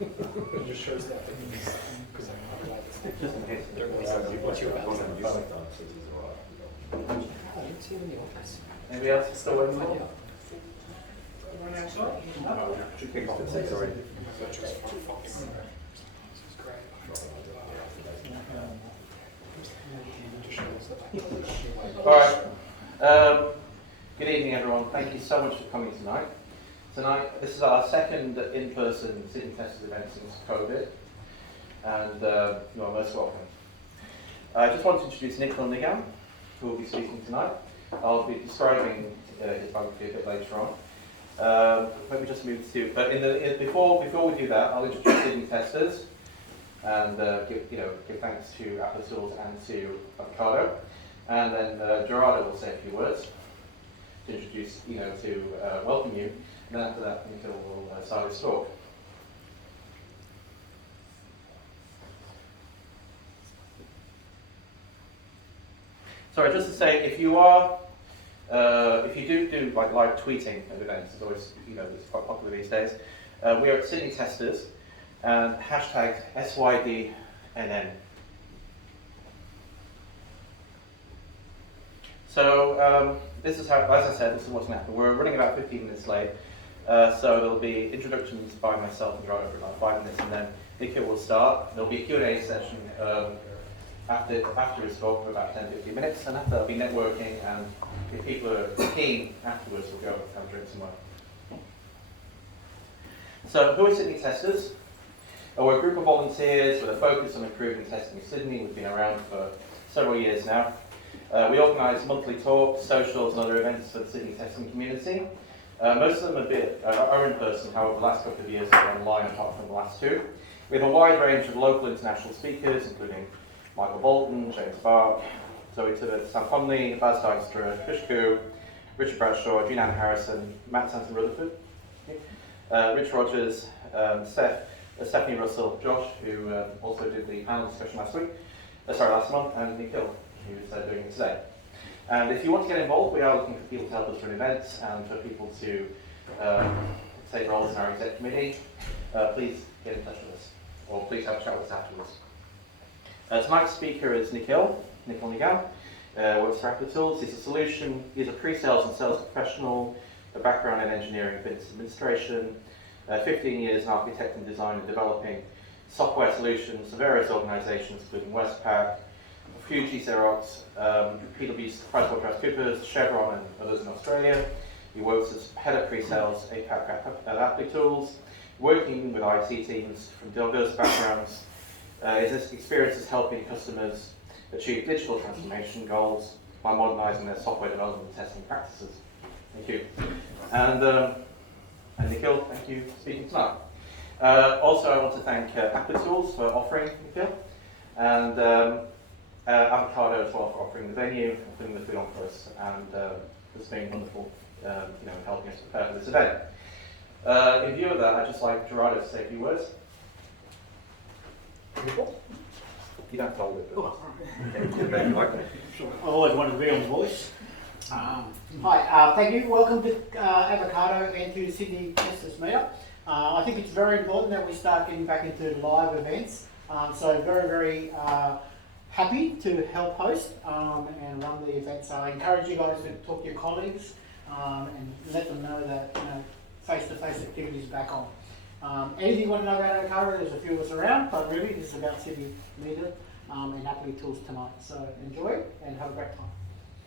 It just shows that because I'm not glad it's Just in case. they're going to say, what's your best? I didn't see it in the office. Anybody else still waiting? Yeah. Should kick off at 6 already. All right. Good evening, everyone. Thank you so much for coming tonight. This is our second in-person Sydney Testers event since COVID, and you are most welcome. I just want to introduce Nikhil Nigam, who will be speaking tonight. I'll be describing his biography a bit later on. Let me just move to. But before we do that, I'll introduce Sydney Testers and give thanks to Applitools and to Avocado, and then Gerardo will say a few words to introduce, to welcome you, and then after that, Nikhil will start his talk. Sorry, just to say, if you do like live tweeting at events, it's always, it's quite popular these days. We are at Sydney Testers, and hashtag SYDNN. So this is how, as I said, this is what's going to happen. We're running about 15 minutes late, so there'll be introductions by myself and Gerardo for about 5 minutes, and then Nikhil will start. There'll be a Q&A session after his talk for about 10-15 minutes, and after there'll be networking, and if people are keen afterwards, we'll go have a drink somewhere. So who are Sydney Testers? We're a group of volunteers with a focus on improving testing in Sydney. We've been around for several years now. We organise monthly talks, socials and other events for the Sydney testing community. Most of them are in person, however the last couple of years are online apart from the last two. We have a wide range of local international speakers, including Michael Bolton, James Bark, Zoe Tibbett, Sam Conley, Baz Dijkstra, Fish Koo, Richard Bradshaw, Jean Ann Harrison, Matt Sanson Rutherford, Rich Rogers, Stephanie Russell, Josh, who also did the panel discussion last month, and Nikhil, who's doing it today. And if you want to get involved, we are looking for people to help us run events and for people to take roles in our exec committee. Please get in touch with us, or please have a chat with us afterwards. Tonight's speaker is Nikhil Nigam, works for Applitools. He's a pre-sales and sales professional, a background in engineering, business administration, 15 years in architect and design and developing software solutions for various organisations, including Westpac, Fuji, Xerox, PwC, PricewaterhouseCoopers, Chevron, and others in Australia. He works as head of pre-sales APAC at Applitools, working with IT teams from diverse backgrounds. His experience is helping customers achieve digital transformation goals by modernising their software development and testing practices. Thank you. And Nikhil, thank you for speaking tonight. Also, I want to thank Applitools for offering Nikhil, and Avocado as well for offering the venue and putting the food on for us, and it's been wonderful, helping us prepare for this event. In view of that, I'd just like Gerardo to say a few words. You don't have to hold it. I always wanted to be on Voice. Hi, thank you. Welcome to Avocado and to Sydney Testers Meetup. I think it's very important that we start getting back into live events. So very, very happy to help host and run the events. I encourage you guys to talk to your colleagues and let them know that face-to-face activity is back on. Anything you want to know about Avocado, there's a few of us around, but really this is about Sydney Meetup and Applitools tonight. So enjoy and have a great time.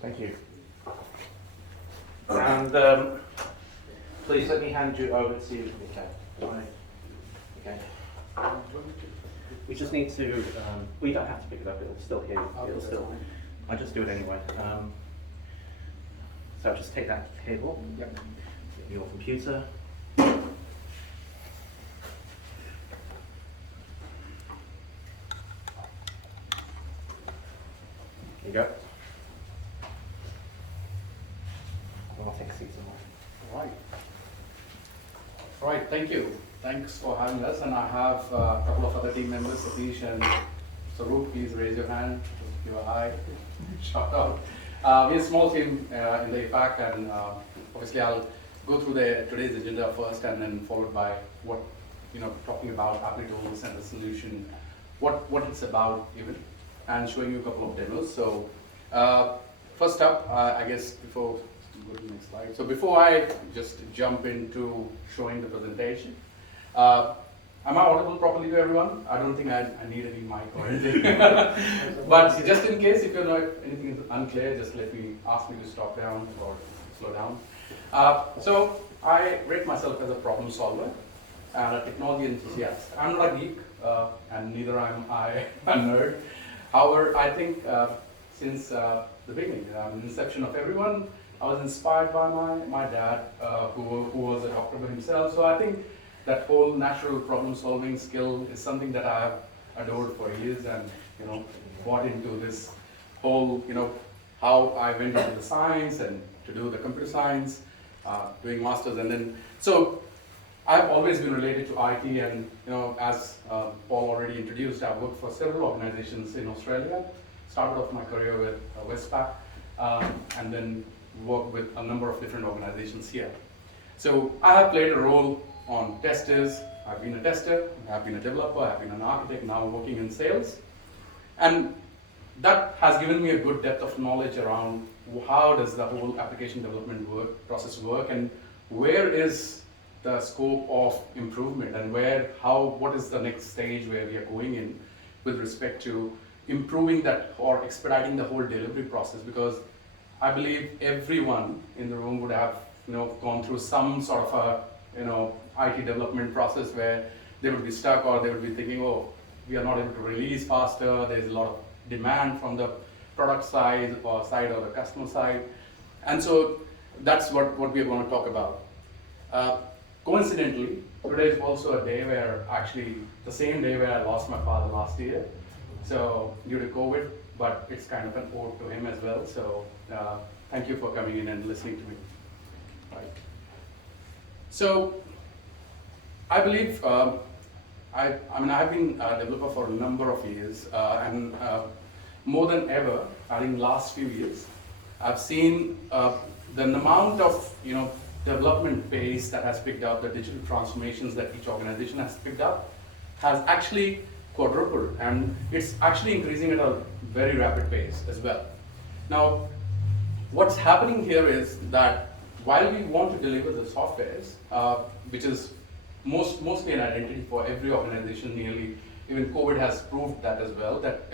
Thank you. And please let me hand you over to Nikhil. Okay. We just need to, we don't have to pick it up, it'll still hear you. I just do it anyway. So just take that cable, get your computer. There you go. I'll take a seat somewhere. All right, thank you. Thanks for having us, and I have a couple of other team members, Satish and Sarup. Please raise your hand, give a hi, shout out. We're a small team in the APAC, and obviously I'll go through today's agenda first, and then followed by what talking about Applitools and the solution, what it's about even, and showing you a couple of demos. So first up, I guess before go to the next slide. So before I just jump into showing the presentation, am I audible properly to everyone? I don't think I need any mic or anything. But just in case, if anything is unclear, just ask me to stop down or slow down. So I rate myself as a problem solver and a technology enthusiast. I'm not a geek, and neither am I a nerd. However, I think since the beginning, the inception of everyone, I was inspired by my dad, who was a doctor himself. So I think that whole natural problem-solving skill is something that I have adored for years, and bought into this whole, how I went into the science and to do the computer science, doing masters, and then so I've always been related to IT, and as Paul already introduced, I've worked for several organizations in Australia. Started off my career with Westpac, and then worked with a number of different organizations here. So I have played a role on testers. I've been a tester, I've been a developer, I've been an architect, now working in sales. And that has given me a good depth of knowledge around how does the whole application development process work, and where is the scope of improvement, and what is the next stage where we are going in with respect to improving that or expediting the whole delivery process, because I believe everyone in the room would have gone through some sort of a IT development process where they would be stuck, or they would be thinking, oh, we are not able to release faster, there's a lot of demand from the product side or the customer side. And so that's what we are going to talk about. Coincidentally, today is also a day where, actually the same day where I lost my father last year, so due to COVID, but it's kind of an ode to him as well. So thank you for coming in and listening to me. Right. So I believe, I've been a developer for a number of years, and more than ever, I think last few years, I've seen the amount of development pace that has picked up, the digital transformations that each organization has picked up, has actually quadrupled, and it's actually increasing at a very rapid pace as well. Now, what's happening here is that while we want to deliver the softwares, which is mostly an identity for every organization, nearly, even COVID has proved that as well, that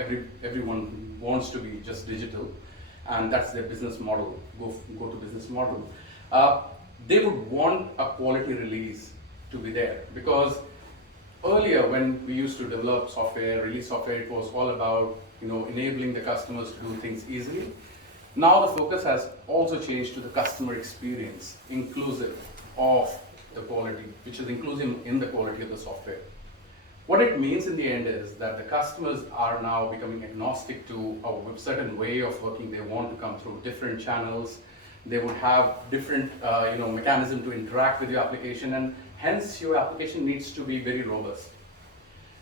everyone wants to be just digital, and that's their business model, go to business model. They would want a quality release to be there, because earlier when we used to develop software, release software, it was all about enabling the customers to do things easily. Now the focus has also changed to the customer experience, inclusive of the quality, which is inclusive in the quality of the software. What it means in the end is that the customers are now becoming agnostic to a certain way of working. They want to come through different channels. They would have different mechanism to interact with your application, and hence your application needs to be very robust.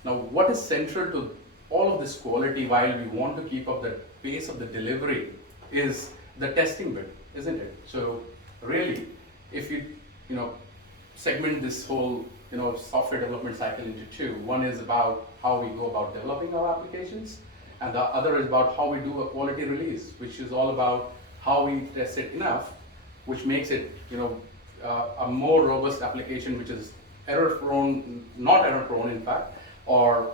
Now, what is central to all of this quality while we want to keep up the pace of the delivery is the testing bit, isn't it? So really, if you segment this whole software development cycle into two, one is about how we go about developing our applications, and the other is about how we do a quality release, which is all about how we test it enough, which makes it a more robust application, which is not error prone in fact, or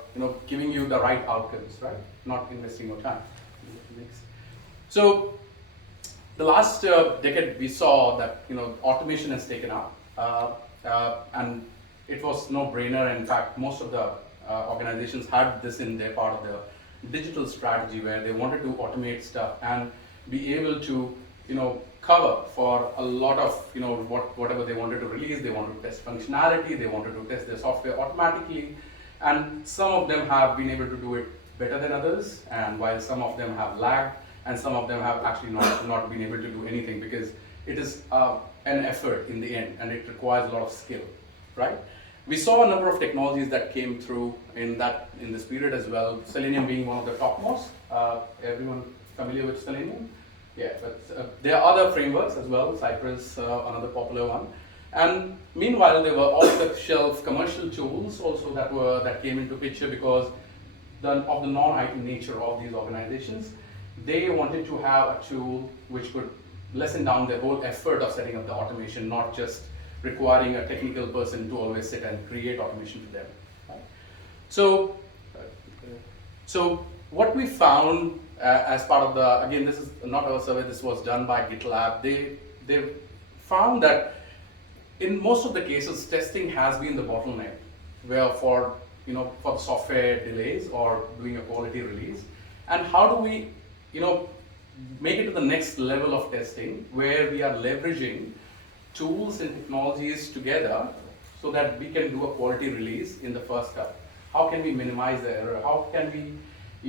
giving you the right outcomes, right? Not investing your time. So the last decade we saw that automation has taken up, and it was no brainer. In fact, most of the organizations had this in their part of the digital strategy, where they wanted to automate stuff and be able to cover for a lot of whatever they wanted to release. They wanted to test functionality, they wanted to test their software automatically, and some of them have been able to do it better than others, and while some of them have lagged, and some of them have actually not been able to do anything, because it is an effort in the end, and it requires a lot of skill, right? We saw a number of technologies that came through in this period as well, Selenium being one of the topmost. Everyone familiar with Selenium? Yeah, but there are other frameworks as well, Cypress, another popular one. And meanwhile, there were off-the-shelf commercial tools also that came into picture because of the non-IT nature of these organizations. They wanted to have a tool which could lessen down the whole effort of setting up the automation, not just requiring a technical person to always sit and create automation for them. Right? So what we found as part of the, again, this is not our survey, this was done by GitLab. They found that in most of the cases, testing has been the bottleneck, where for the software delays or doing a quality release. And how do we, make it to the next level of testing, where we are leveraging tools and technologies together so that we can do a quality release in the first cut? How can we minimize the error? How can we,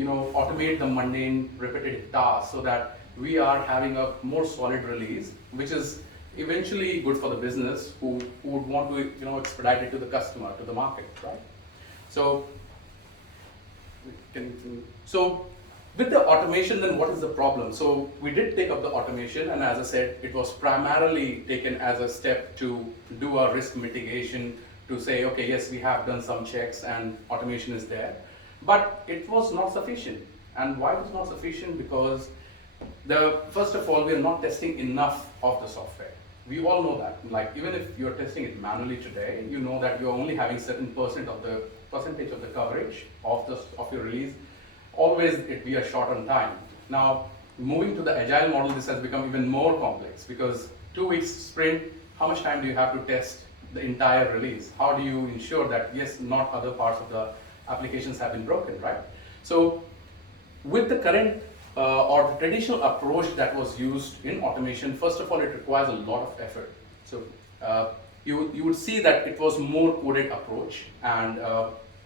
automate the mundane, repetitive tasks so that we are having a more solid release, which is eventually good for the business who would want to, expedite it to the customer, to the market, right? So with the automation, then what is the problem? So we did take up the automation, and as I said, it was primarily taken as a step to do a risk mitigation, to say, okay, yes, we have done some checks and automation is there, but it was not sufficient. And why it was not sufficient? Because first of all, we are not testing enough of the software. We all know that. Like, even if you're testing it manually today, you know that you're only having certain percentage of the coverage of your release. Always it be a short on time. Now, moving to the agile model, this has become even more complex because 2 weeks sprint, how much time do you have to test the entire release? How do you ensure that, yes, not other parts of the applications have been broken, right? So with the current or the traditional approach that was used in automation, first of all, it requires a lot of effort. So you would see that it was more coded approach, and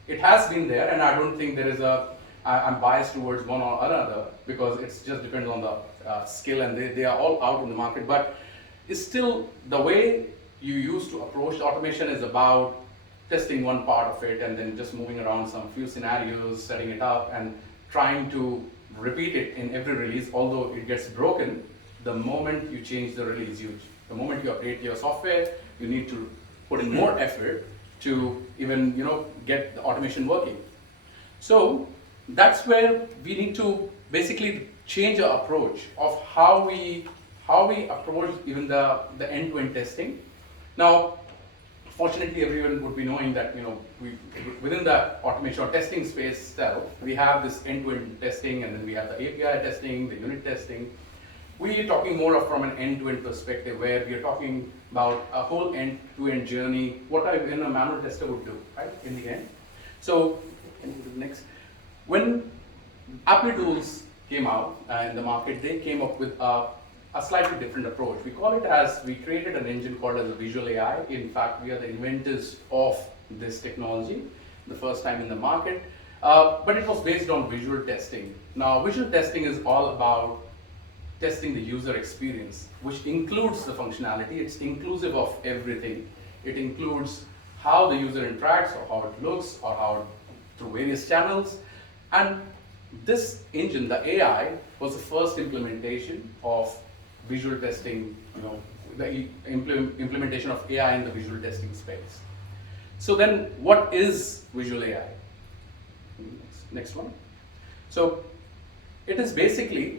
it has been there, and I don't think there is I'm biased towards one or another because it just depends on the skill, and they are all out in the market, but it's still the way you used to approach automation is about testing one part of it and then just moving around some few scenarios, setting it up and trying to repeat it in every release. Although it gets broken the moment you change the release, the moment you update your software, you need to put in more effort to even get the automation working. So that's where we need to basically change our approach of how we approach even the end-to-end testing. Now, fortunately, everyone would be knowing that within the automation or testing space itself, we have this end-to-end testing, and then we have the API testing, the unit testing. We are talking more from an end-to-end perspective, where we are talking about a whole end-to-end journey, what a manual tester would do, right, in the end. So, can you do the next? When Applitools came out in the market, they came up with a slightly different approach. We created an engine called as a visual AI. In fact, we are the inventors of this technology, the first time in the market. But it was based on visual testing. Now, visual testing is all about testing the user experience, which includes the functionality. It's inclusive of everything. It includes how the user interacts, or how it looks, or how through various channels. And this engine, the AI, was the first implementation of visual testing, the implementation of AI in the visual testing space. So then, what is visual AI? Next one. So it is basically,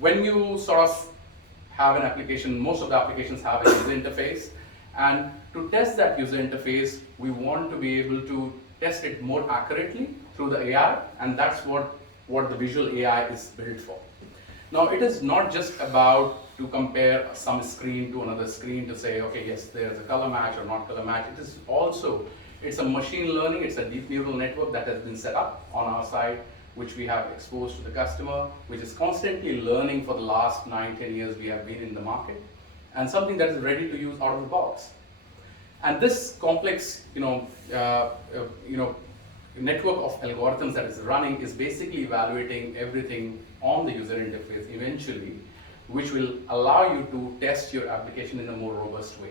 when you sort of have an application, most of the applications have a user interface, and to test that user interface, we want to be able to test it more accurately through the AI, and that's what the visual AI is built for. Now, it is not just about to compare some screen to another screen to say, okay, yes, there's a color match or not color match. It is also, it's a machine learning, it's a deep neural network that has been set up on our side, which we have exposed to the customer, which is constantly learning for the last 9-10 years we have been in the market, and something that is ready to use out of the box. And this complex, network of algorithms that is running is basically evaluating everything on the user interface eventually, which will allow you to test your application in a more robust way.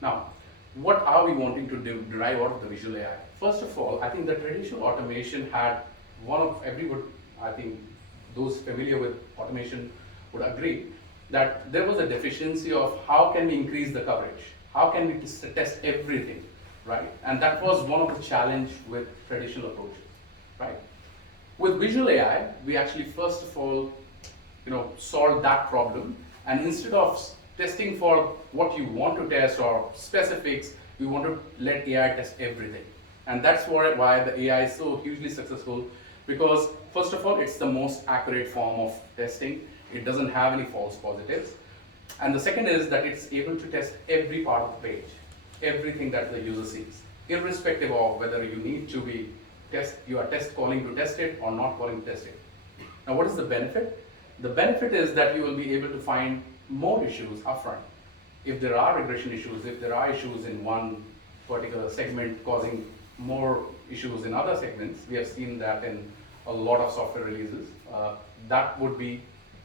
Now, what are we wanting to derive out of the visual AI? First of all, I think the traditional automation had I think those familiar with automation would agree that there was a deficiency of how can we increase the coverage. how can we test everything, right? And that was one of the challenge with traditional approaches, right? With visual AI, we actually first of all, solve that problem, and instead of testing for what you want to test or specifics, we want to let AI test everything. And that's why the AI is so hugely successful, because first of all, it's the most accurate form of testing. It doesn't have any false positives. And the second is that it's able to test every part of the page, everything that the user sees, irrespective of whether you need to be you are calling to test it or not calling to test it. Now, what is the benefit? The benefit is that you will be able to find more issues upfront. If there are regression issues, if there are issues in one particular segment causing more issues in other segments, we have seen that in a lot of software releases, that would be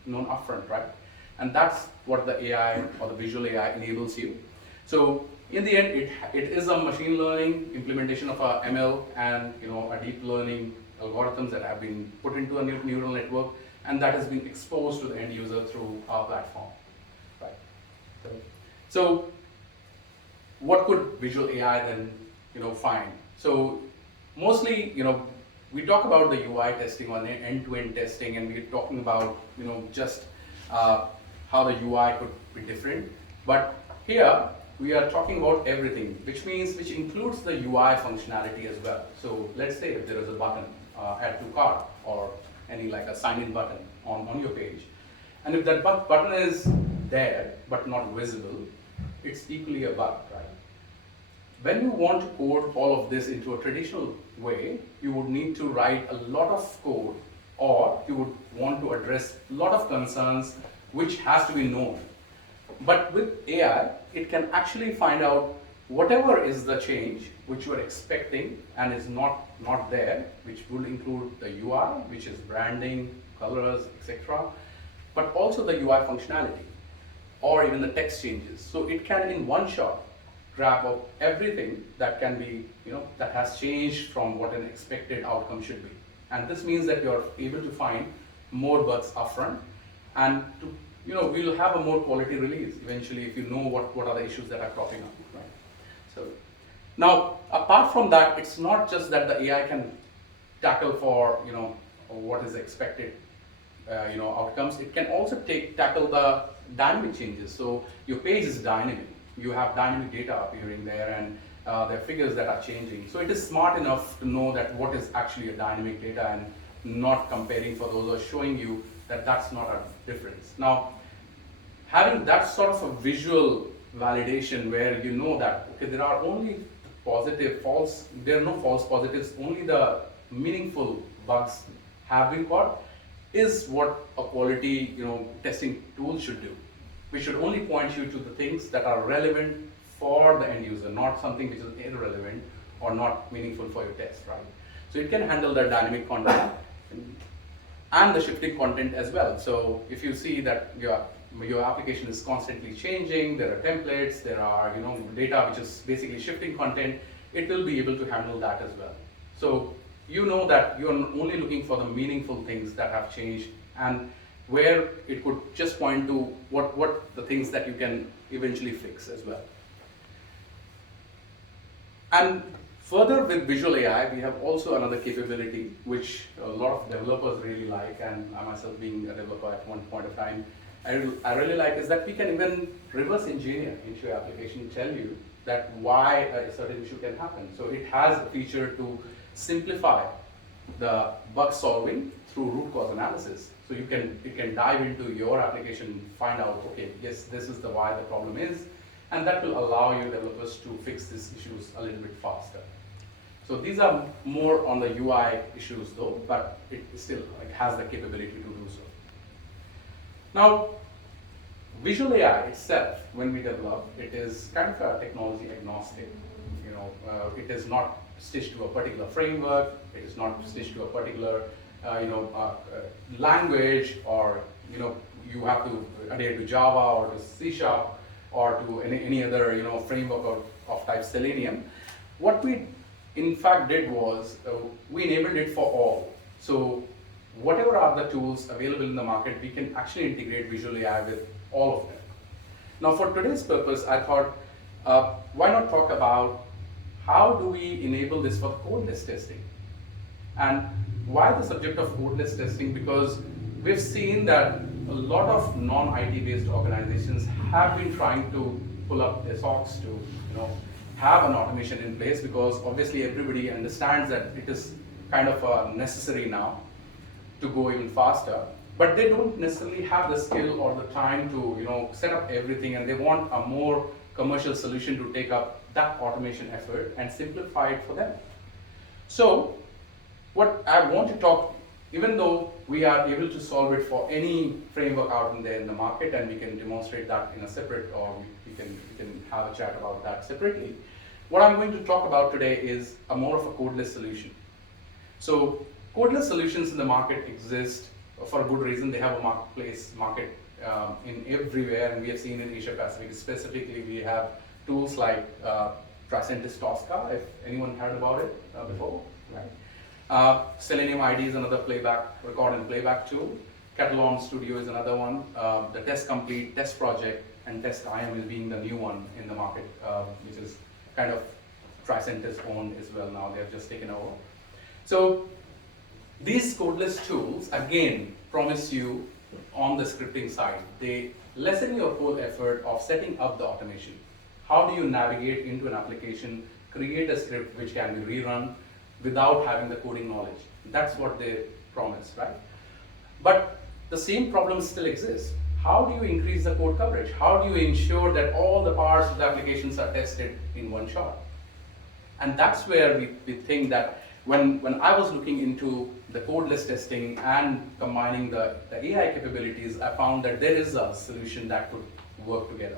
known upfront, right? And that's what the AI or the visual AI enables you. So in the end, it is a machine learning implementation of a ML and a deep learning algorithms that have been put into a neural network, and that has been exposed to the end user through our platform, right? So what could visual AI then find? So mostly we talk about the UI testing or end-to-end testing, and we're talking about just how the UI could be different. But here we are talking about everything, which includes the UI functionality as well. So let's say if there is a button, add to cart, or any like a sign-in button on your page, and if that button is there but not visible, it's equally a bug, right? When you want to code all of this into a traditional way, you would need to write a lot of code, or you would want to address a lot of concerns which has to be known. But with AI, it can actually find out whatever is the change which you are expecting and is not there, which will include the UI, which is branding, colors, etc., but also the UI functionality, or even the text changes. So it can, in one shot, grab up everything that can be, that has changed from what an expected outcome should be. And this means that you're able to find more bugs upfront, and we'll have a more quality release eventually if you know what are the issues that are cropping up, right? So now, apart from that, it's not just that the AI can tackle for what is expected outcomes. It can also tackle the dynamic changes. So your page is dynamic. You have dynamic data appearing there, and there are figures that are changing. So it is smart enough to know that what is actually a dynamic data, and not comparing for those, or showing you that that's not a difference. Now, having that sort of a visual validation where you know that, okay, there are only there are no false positives, only the meaningful bugs have been caught, is what a quality testing tool should do. We should only point you to the things that are relevant for the end user, not something which is irrelevant or not meaningful for your test, right? So it can handle the dynamic content and the shifting content as well. So if you see that your application is constantly changing, there are templates, there are data which is basically shifting content, it will be able to handle that as well. So you know that you're only looking for the meaningful things that have changed, and where it could just point to what the things that you can eventually fix as well. And further, with visual AI, we have also another capability which a lot of developers really like, and I myself being a developer at one point of time, I really like, is that we can even reverse engineer into your application, tell you that why a certain issue can happen. So it has a feature to simplify the bug solving through root cause analysis. So it can dive into your application, find out, okay, yes, this is why the problem is, and that will allow your developers to fix these issues a little bit faster. So these are more on the UI issues though, but it still has the capability to do so. Now, visual AI itself, when we develop, it is kind of a technology agnostic. It is not stitched to a particular framework. It is not stitched to a particular language, or you have to adhere to Java or to C# or to any other framework of type Selenium. What we in fact did was we enabled it for all. So whatever are the tools available in the market, we can actually integrate visual AI with all of them. Now, for today's purpose, I thought why not talk about how do we enable this for codeless testing? And why the subject of codeless testing? Because we've seen that a lot of non-IT based organizations have been trying to pull up their socks to have an automation in place, because obviously everybody understands that it is kind of necessary now to go even faster, but they don't necessarily have the skill or the time to set up everything, and they want a more commercial solution to take up that automation effort and simplify it for them. So what I want to talk, even though we are able to solve it for any framework out in there in the market, and we can demonstrate that in a separate, or we can have a chat about that separately, what I'm going to talk about today is a more of a codeless solution. So codeless solutions in the market exist for a good reason. They have a market in everywhere, and we have seen in Asia Pacific specifically, we have tools like Tricentis Tosca, if anyone heard about it before, right? Selenium ID is another record and playback tool. Catalan Studio is another one. The Test Complete, Test Project, and Test IM is being the new one in the market, which is kind of Tricentis owned as well now. They have just taken over. So these codeless tools, again, promise you on the scripting side, they lessen your whole effort of setting up the automation. How do you navigate into an application, create a script which can be rerun without having the coding knowledge? That's what they promise, right? But the same problems still exist. How do you increase the code coverage? How do you ensure that all the parts of the applications are tested in one shot? And that's where we think that when I was looking into the codeless testing and combining the AI capabilities, I found that there is a solution that could work together.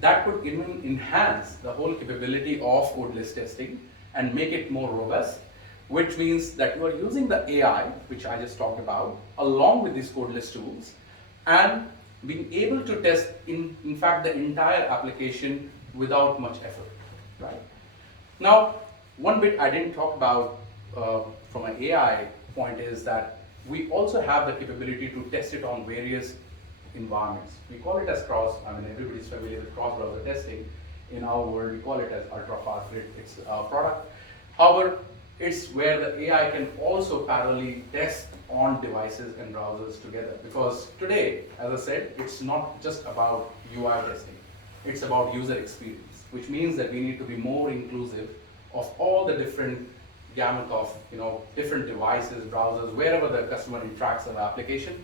That could even enhance the whole capability of codeless testing and make it more robust, which means that you are using the AI, which I just talked about, along with these codeless tools, and being able to test, in fact, the entire application without much effort, right? Now, one bit I didn't talk about from an AI point is that we also have the capability to test it on various environments. We call it as everybody's familiar with cross-browser testing. In our world, we call it as ultra-fast grid. It's a product. However, it's where the AI can also parallelly test on devices and browsers together. Because today, as I said, it's not just about UI testing. It's about user experience, which means that we need to be more inclusive of all the different gamut of different devices, browsers, wherever the customer interacts with the application,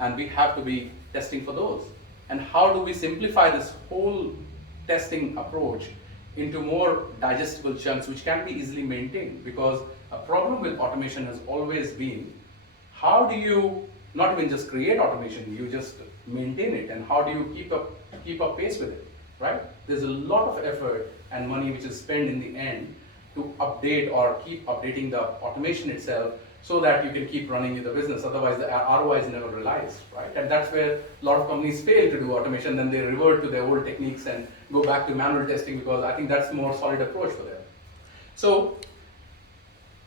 and we have to be testing for those. And how do we simplify this whole testing approach into more digestible chunks which can be easily maintained? Because a problem with automation has always been, how do you not even just create automation, you just maintain it, and how do you keep up pace with it, right? There's a lot of effort and money which is spent in the end to update or keep updating the automation itself so that you can keep running the business. Otherwise, the ROI is never realized, right? And that's where a lot of companies fail to do automation. Then they revert to their old techniques and go back to manual testing, because I think that's a more solid approach for them. So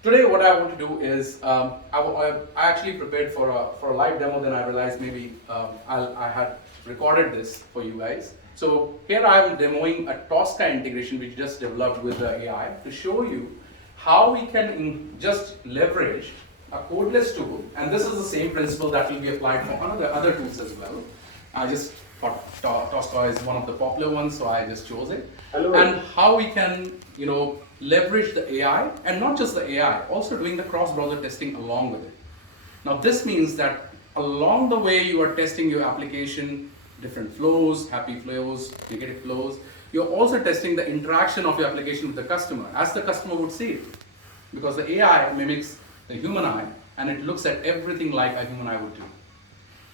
today, what I want to do is I actually prepared for a live demo. Then I realized maybe I had recorded this for you guys. So here I am demoing a Tosca integration which just developed with the AI to show you how we can just leverage a codeless tool, and this is the same principle that will be applied for other tools as well. I just thought Tosca is one of the popular ones, so I just chose it. Hello. And how we can leverage the AI, and not just the AI, also doing the cross-browser testing along with it. Now this means that along the way you are testing your application, different flows, happy flows, negative flows. You're also testing the interaction of your application with the customer, as the customer would see it. Because the AI mimics the human eye, and it looks at everything like a human eye would do.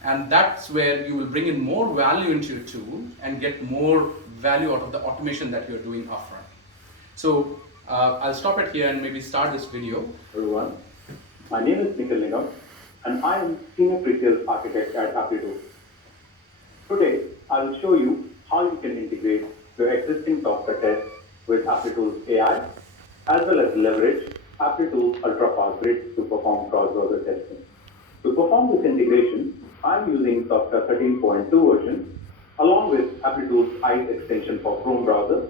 And that's where you will bring in more value into your tool and get more value out of the automation that you're doing upfront. So I'll stop it here and maybe start this video. Everyone, my name is Nikhil Nigam, and I am Senior Pre-Sales Architect at Applitools. Today, I will show you how you can integrate your existing Tosca test with Applitools AI, as well as leverage Applitools ultra-fast grid to perform cross-browser testing. To perform this integration, I'm using Tosca 13.2 version, along with Applitools ICE extension for Chrome browser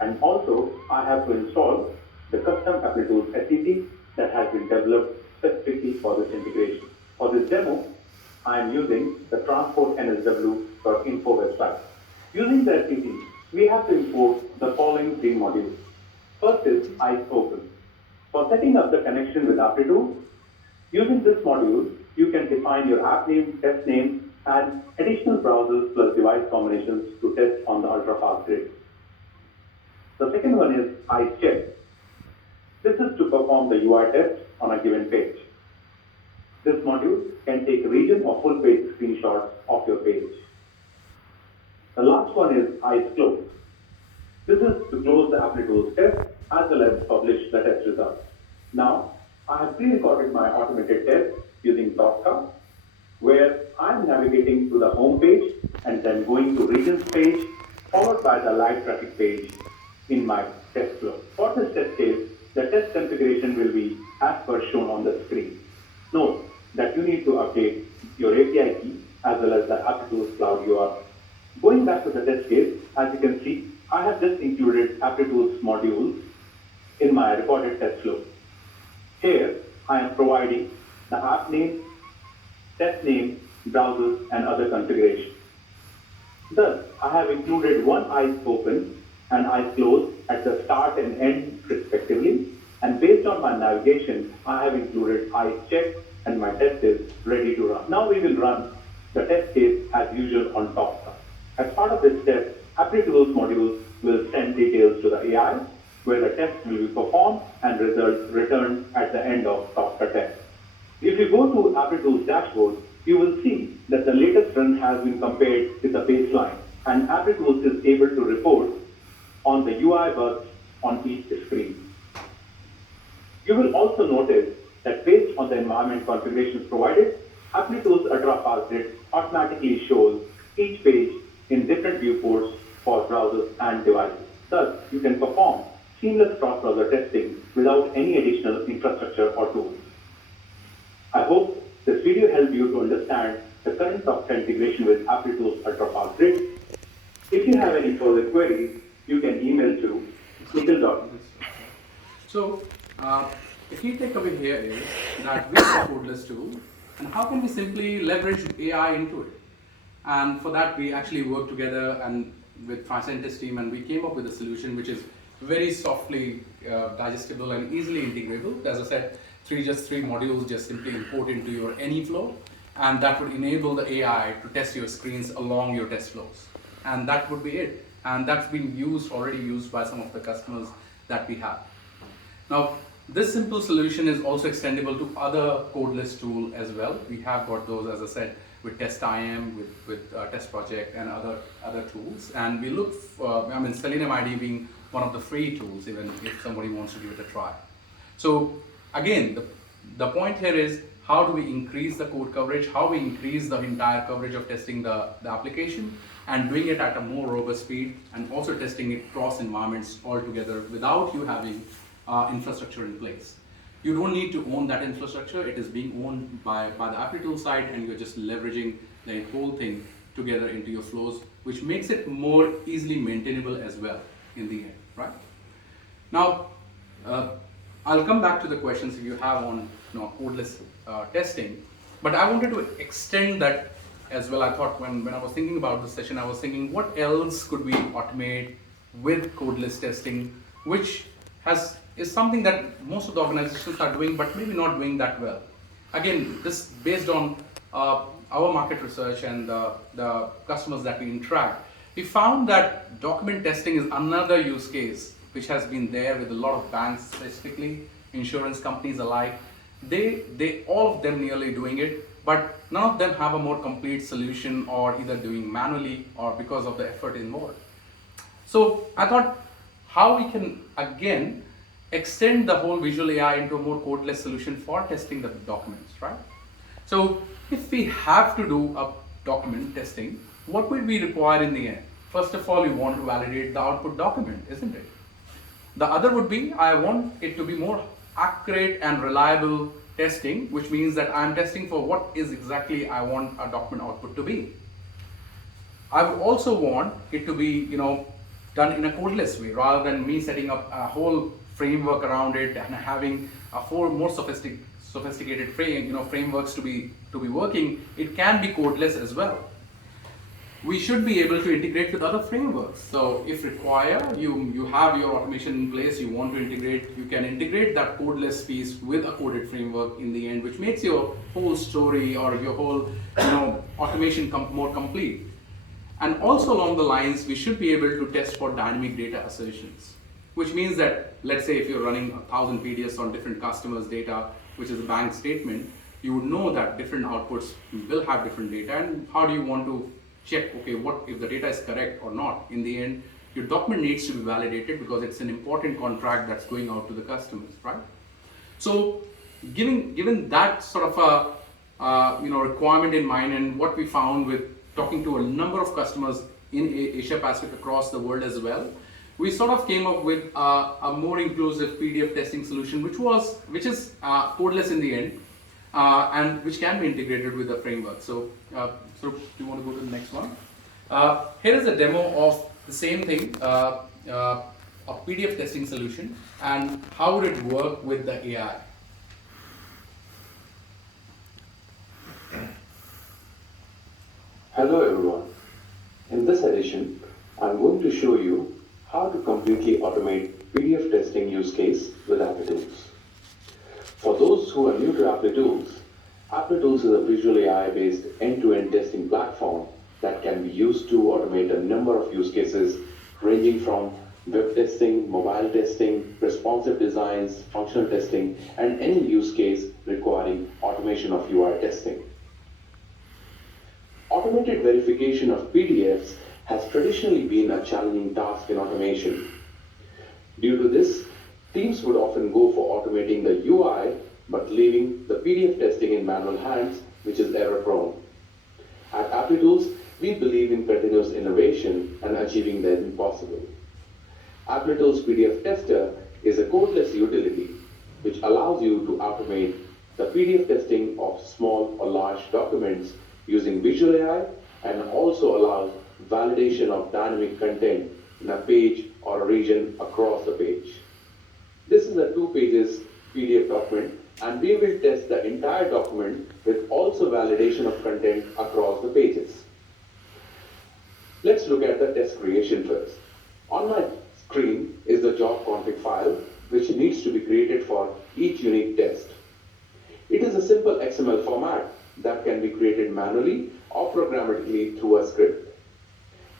And also, I have to install the custom Applitools SET that has been developed specifically for this integration. For this demo, I am using the transport.nsw.info website. Using the SET, we have to import the following three modules. First is IceOpen. For setting up the connection with Applitools, using this module, you can define your app name, test name, and additional browsers plus device combinations to test on the ultra-fast grid. The second one is IceCheck. This is to perform the UI test on a given page. This module can take region or full page screenshots of your page. The last one is IceClose. This is to close the Applitools test as well as publish the test results. Now, I have pre-recorded my automated test using Tosca, where I am navigating to the home page and then going to regions page, followed by the live traffic page in my test flow. For this test case, the test configuration will be as per shown on the screen. Note that you need to update your API key as well as the Applitools Cloud URL. Going back to the test case, as you can see, I have just included Applitools modules in my recorded test flow. Here, I am providing the app name, test name, browsers, and other configurations. Thus, I have included one IceOpen and IceClose at the start and end respectively, and based on my navigation, I have included IceCheck and my test is ready to run. Now we will run the test case as usual on Tosca. As part of this test, Applitools module will send details to the AI, where the test will be performed and results returned at the end of Tosca test. If you go to Applitools dashboard, you will see that the latest run has been compared with the baseline, and Applitools is able to report on the UI bugs on each screen. You will also notice that based on the environment configurations provided, Applitools ultra-fast grid automatically shows each page in different viewports for browsers and devices. Thus, you can perform seamless cross-browser testing without any additional infrastructure or tools. I hope this video helped you to understand the current software integration with Applitools ultra-fast grid. If you have any further queries, you can email to Nikhil. So, the key takeaway here is that we have a Codeless tool, and how can we simply leverage AI into it? And for that, we actually worked together and with my scientist team, and we came up with a solution which is very softly digestible and easily integrable. As I said, three modules just simply import into your any flow, and that would enable the AI to test your screens along your test flows. And that would be it. And that's been already used by some of the customers that we have. Now, this simple solution is also extendable to other Codeless tools as well. We have got those, as I said, with TestIM, with Test Project, and other tools. And we look for, Selenium ID being one of the free tools, even if somebody wants to give it a try. So again, the point here is, how do we increase the code coverage? How we increase the entire coverage of testing the application and doing it at a more robust speed, and also testing it cross environments altogether without you having infrastructure in place. You don't need to own that infrastructure. It is being owned by the Applitools side, and you're just leveraging the whole thing together into your flows, which makes it more easily maintainable as well in the end, right? Now, I'll come back to the questions if you have on Codeless testing, but I wanted to extend that as well. I thought when I was thinking about this session, I was thinking, what else could we automate with Codeless testing, which is something that most of the organizations are doing, but maybe not doing that well. Again, this based on our market research and the customers that we interact, we found that document testing is another use case which has been there with a lot of banks, specifically insurance companies alike. They all of them nearly doing it, but none of them have a more complete solution, or either doing manually or because of the effort involved. So I thought how we can again extend the whole visual AI into a more codeless solution for testing the documents, right? So if we have to do a document testing, what will we require in the end? First of all, we want to validate the output document, isn't it? The other would be, I want it to be more accurate and reliable testing, which means that I'm testing for what is exactly I want a document output to be. I would also want it to be, done in a codeless way, rather than me setting up a whole framework around it and having a whole more sophisticated frameworks to be working. It can be codeless as well. We should be able to integrate with other frameworks. So if required, you have your automation in place, you want to integrate, you can integrate that codeless piece with a coded framework in the end, which makes your whole story or your whole automation more complete. And also along the lines, we should be able to test for dynamic data assertions, which means that, let's say if you're running 1,000 PDFs on different customers' data, which is a bank statement, you would know that different outputs will have different data, and how do you want to check, okay, what if the data is correct or not? In the end, your document needs to be validated because it's an important contract that's going out to the customers, right? So, given that sort of a requirement in mind, and what we found with talking to a number of customers in Asia Pacific across the world as well, we sort of came up with a more inclusive PDF testing solution, which is codeless in the end, and which can be integrated with the framework. So, do you want to go to the next one? Here is a demo of the same thing, a PDF testing solution, and how would it work with the AI. Hello everyone. In this edition, I'm going to show you how to completely automate PDF testing use case with Applitools. For those who are new to Applitools, Applitools is a visual AI-based end-to-end testing platform that can be used to automate a number of use cases ranging from web testing, mobile testing, responsive designs, functional testing, and any use case requiring automation of UI testing. Automated verification of PDFs has traditionally been a challenging task in automation. Due to this, teams would often go for automating the UI but leaving the PDF testing in manual hands, which is error-prone. At Applitools, we believe in continuous innovation and achieving the impossible. Applitools PDF Tester is a codeless utility which allows you to automate the PDF testing of small or large documents using visual AI, and also allows validation of dynamic content in a page or a region across the page. This is a 2 pages PDF document, and we will test the entire document with also validation of content across the pages. Let's look at the test creation first. On my screen is the job config file, which needs to be created for each unique test. It is a simple XML format that can be created manually or programmatically through a script.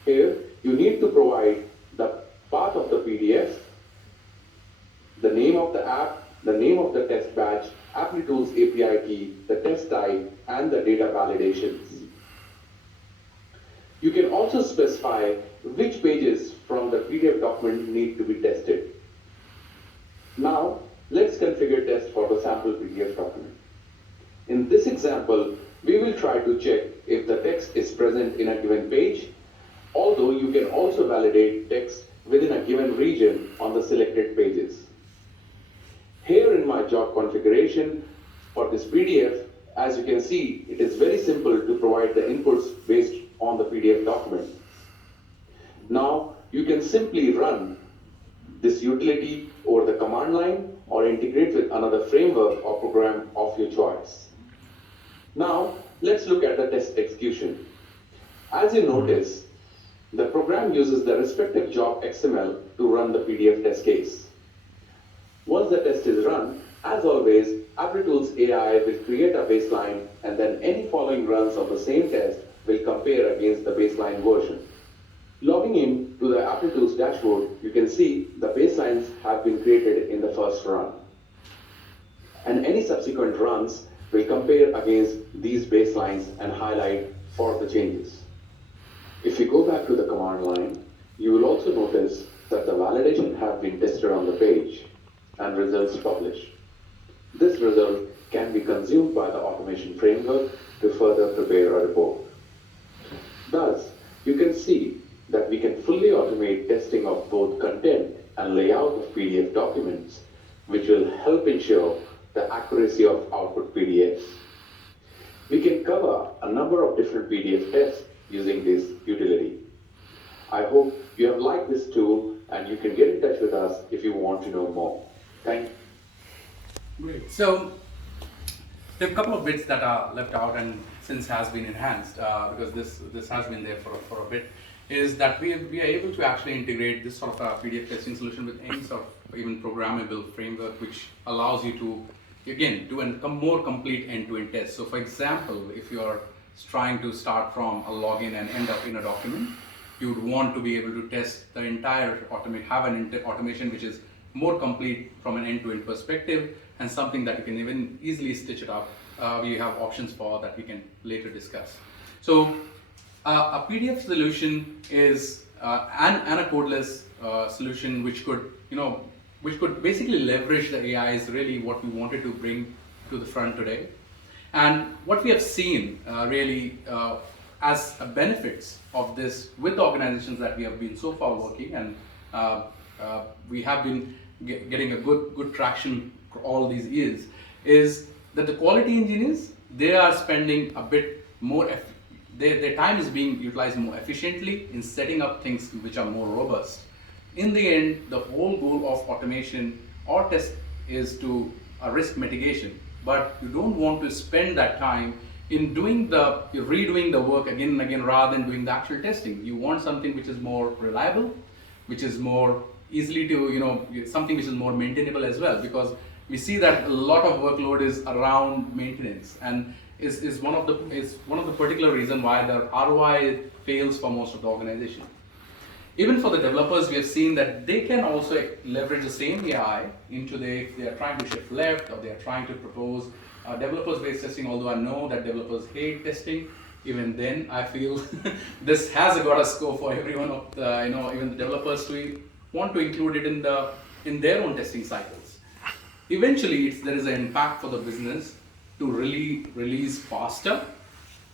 Here, you need to provide the path of the PDF, the name of the app, the name of the test batch, Applitools API key, the test type, and the data validations. You can also specify which pages from the PDF document need to be tested. Now, let's configure test for the sample PDF document. In this example, we will try to check if the text is present in a given page, although you can also validate text within a given region on the selected pages. Here in my job configuration for this PDF, as you can see, it is very simple to provide the inputs based on the PDF document. Now, you can simply run this utility over the command line or integrate with another framework or program of your choice. Now, let's look at the test execution. As you notice, the program uses the respective job XML to run the PDF test case. Once the test is run, as always, Applitools AI will create a baseline, and then any following runs of the same test will compare against the baseline version. Logging in to the Applitools dashboard, you can see the baselines have been created in the first run. And any subsequent runs will compare against these baselines and highlight for the changes. If you go back to the command line, you will also notice that the validation have been tested on the page and results published. This result can be consumed by the automation framework to further prepare a report. Thus, you can see that we can fully automate testing of both content and layout of PDF documents, which will help ensure the accuracy of output PDFs. We can cover a number of different PDF tests using this utility. I hope You have liked this tool and you can get in touch with us if you want to know more. Thank you. Great. So there are a couple of bits that are left out and since has been enhanced because this has been there for a bit, is that we are able to actually integrate this sort of a PDF testing solution with any sort of even programmable framework, which allows you to, again, do a more complete end-to-end test. So for example, if you're trying to start from a login and end up in a document, you would want to be able to test the entire automation which is more complete from an end-to-end perspective and something that you can even easily stitch it up. We have options for that we can later discuss. So a PDF solution is and a codeless solution which could basically leverage the AI is really what we wanted to bring to the front today. And what we have seen really as benefits of this with organizations that we have been so far working, and we have been getting a good traction for all these years, is that the quality engineers, they are spending a bit more, their time is being utilized more efficiently in setting up things which are more robust. In the end, the whole goal of automation or test is to risk mitigation, but you don't want to spend that time in redoing the work again and again rather than doing the actual testing. You want something which is more reliable, which is more easily to, something which is more maintainable as well, because we see that a lot of workload is around maintenance and is one of the particular reason why the ROI fails for most of the organization. Even for the developers, we have seen that they can also leverage the same AI into if they are trying to shift left or they are trying to propose developers-based testing, although I know that developers hate testing. Even then, I feel this has got a scope for everyone of the, even the developers to want to include it in their own testing cycles. Eventually, there is an impact for the business to really release faster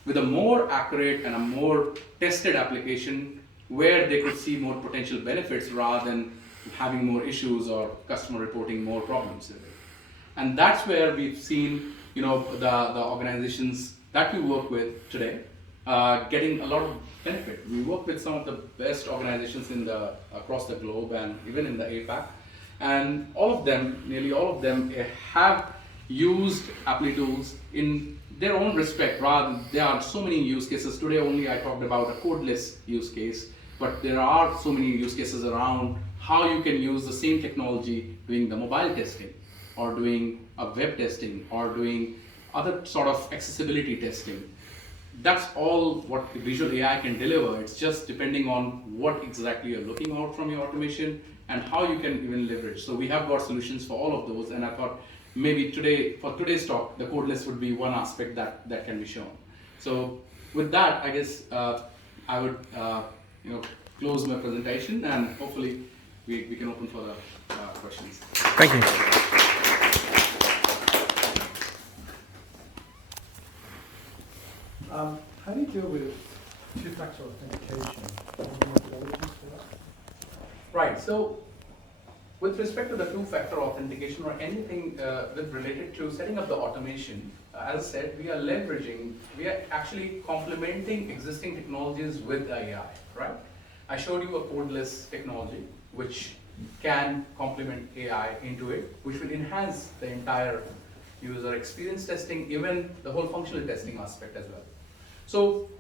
with a more accurate and a more tested application where they could see more potential benefits rather than having more issues or customer reporting more problems. And that's where we've seen, the organizations that we work with today getting a lot of benefit. We work with some of the best organizations across the globe and even in the APAC, and nearly all of them have used Applitools in their own respect. There are so many use cases. Today only I talked about a codeless use case, but there are so many use cases around how you can use the same technology doing the mobile testing or doing a web testing or doing other sort of accessibility testing. That's all what visual AI can deliver. It's just depending on what exactly you're looking out from your automation and how you can even leverage. So we have got solutions for all of those, and I thought maybe for today's talk, the codeless would be one aspect that can be shown. So with that, I guess I would close my presentation, and hopefully we can open for the questions. Thank you. How do you deal with two-factor authentication? Any methodologies for that? Right, so with respect to the two-factor authentication or anything related to setting up the automation, as I said, we are actually complementing existing technologies with AI, right? I showed you a codeless technology which can complement AI into it, which will enhance the entire user experience testing, even the whole functional testing aspect as well. So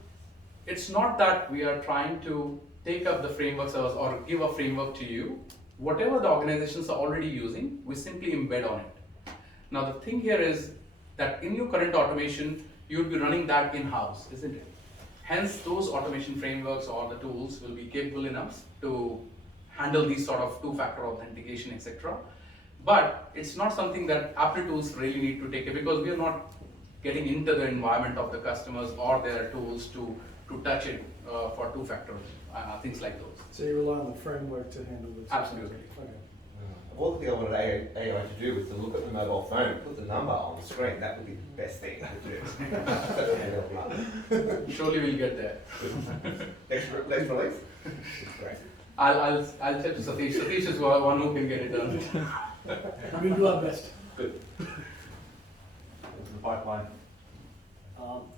it's not that we are trying to take up the frameworks or give a framework to you. Whatever the organizations are already using, we simply embed on it. Now the thing here is that in your current automation, you'll be running that in-house, isn't it? Hence, those automation frameworks or the tools will be capable enough to handle these sort of two-factor authentication, etc. But it's not something that Applitools really need to take it, because we are not getting into the environment of the customers or their tools to touch it for two-factor, things like those. So you rely on the framework to handle this? Absolutely. Okay. Of all the things I wanted AI to do was to look at the mobile phone, put the number on the screen. That would be the best thing to do. Surely we'll get there. Next release? Great. I'll check to Satish. Satish is one who can get it done. We'll do our best. Good. The pipeline.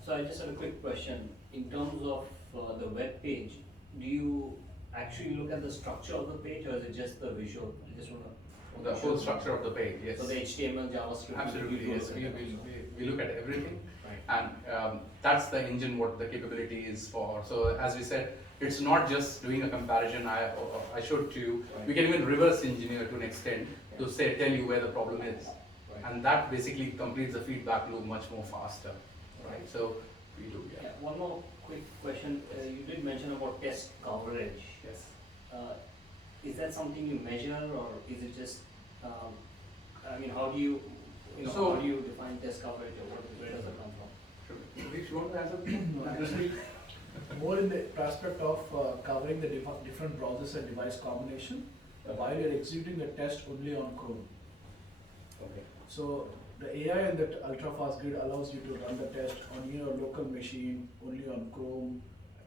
So I just have a quick question. In terms of the web page, do you actually look at the structure of the page, or is it just the visual? You just want to. The whole structure of the page, yes. So the HTML, JavaScript. Absolutely, you yes. look at that. We look at everything, Right. and that's the engine what the capability is for. So as we said, it's not just doing a comparison. I showed to you. Right. We can even reverse engineer to an extent to Yeah. say tell you where the problem is, Right. and that basically completes the feedback loop much more faster. Right. So we do. Yeah, Yeah. one more quick question. You did mention about test coverage. Yes. Is that something you measure, or is it just, I mean, how do you So- how do you define test coverage, or where does it come from? Sure. You want to answer? No, actually, more in the aspect of covering the different browsers and device combination, while you're executing the test only on Chrome. Okay. So the AI and the ultra-fast grid allows you to run the test on your local machine, only on Chrome,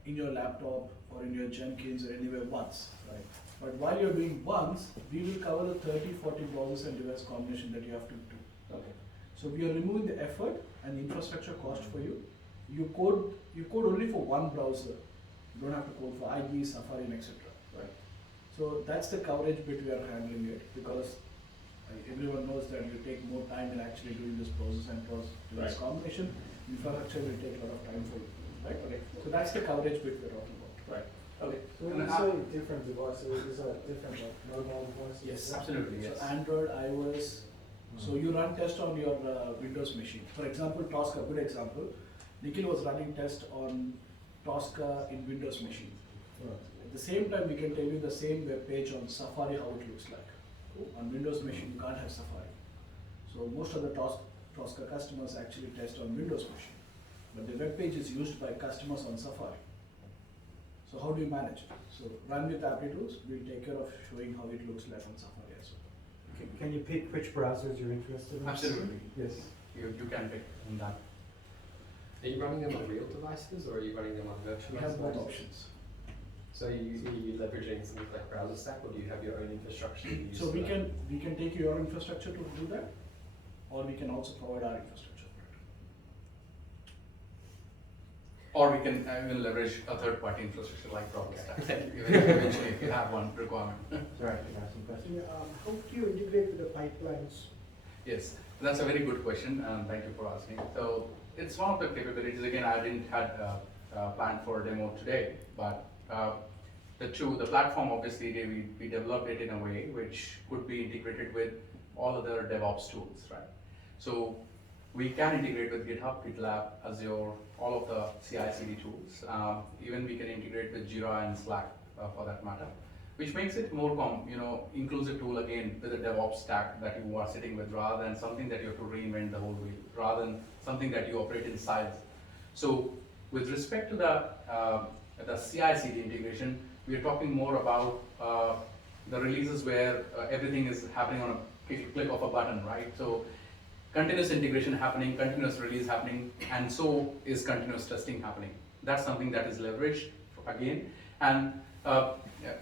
in your laptop, or in your Jenkins, or anywhere once. Right. But while you're doing once, we will cover the 30-40 browsers and device combination that you have to do. Okay. So we are removing the effort and the infrastructure cost for you. You code only for one browser. You don't have to code for IE, Safari, and etc. Right. So that's the coverage bit we are handling it, because everyone knows that you take more time in actually doing this process and device Right. combination. Infrastructure will take a lot of time for you, right? Okay. So that's the coverage bit we're talking about. Right. Okay. So when you say different devices, is that different like mobile devices? Yes. Absolutely, yes. So Android, iOS. So you run test on your Windows machine. For example, Tosca, good example. Nikhil was running test on Tosca in Windows machine. Right. At the same time, we can tell you the same web page on Safari, how it looks like. On Windows machine, you can't have Safari. So most of the Tosca customers actually test on Windows machine. But the web page is used by customers on Safari. So how do you manage it? So run with Applitools, we'll take care of showing how it looks like on Safari as well. Can you pick which browsers you're interested in? Absolutely. Yes. You can pick on that. Are you running them on real devices or are you running them on virtual We have both devices? options. So are you leveraging something like Browser Stack, or do you have your own infrastructure you use? So for we that? can take your infrastructure to do that, or we can also provide our infrastructure for it. Or we can even leverage a third-party infrastructure like Browser Stack, eventually if you have one requirement. Sorry, I can ask some questions. Yeah, how do you integrate with the pipelines? Yes, that's a very good question, and thank you for asking. So it's one of the capabilities. Again, I didn't had planned for a demo today, but the platform obviously we developed it in a way which could be integrated with all other DevOps tools, right? So we can integrate with GitHub, GitLab, Azure, all of the CI/CD tools. Even we can integrate with Jira and Slack for that matter, which makes it more inclusive tool again with a DevOps stack that you are sitting with, rather than something that you have to reinvent the whole wheel, rather than something that you operate in silos. So with respect to the CI/CD integration, we are talking more about the releases where everything is happening on a click of a button, right? So continuous integration happening, continuous release happening, and so is continuous testing happening. That's something that is leveraged again, and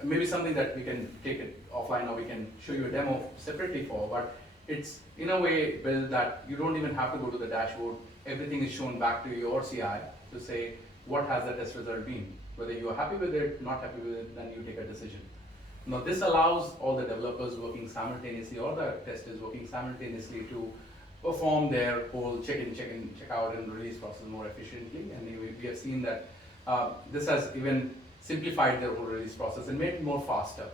maybe something that we can take it offline, or we can show you a demo separately for, but it's in a way built that you don't even have to go to the dashboard. Everything is shown back to your CI to say what has the test result been. Whether you are happy with it, not happy with it, then you take a decision. Now this allows all the developers working simultaneously, or the testers working simultaneously, to perform their whole check-in, check-out, and release process more efficiently. And we have seen that this has even simplified their whole release process and made it more faster.